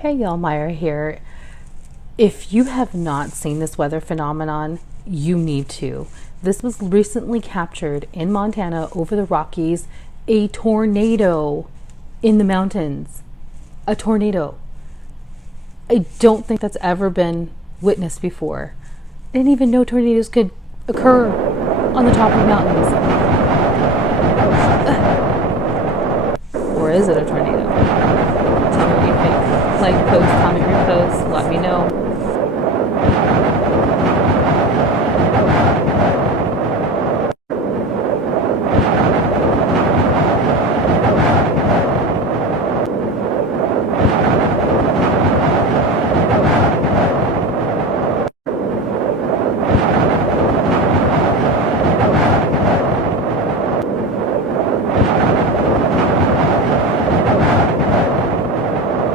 Hey y'all, Myra here. If you have not seen this weather phenomenon, you need to. This was recently captured in Montana over the Rockies, a tornado in the mountains. A tornado. I don't think that's ever been witnessed before. I didn't even know tornadoes could occur on the top of mountains. Or is it a tornado? Tell me what you think. Like, post, comment your post, let me know.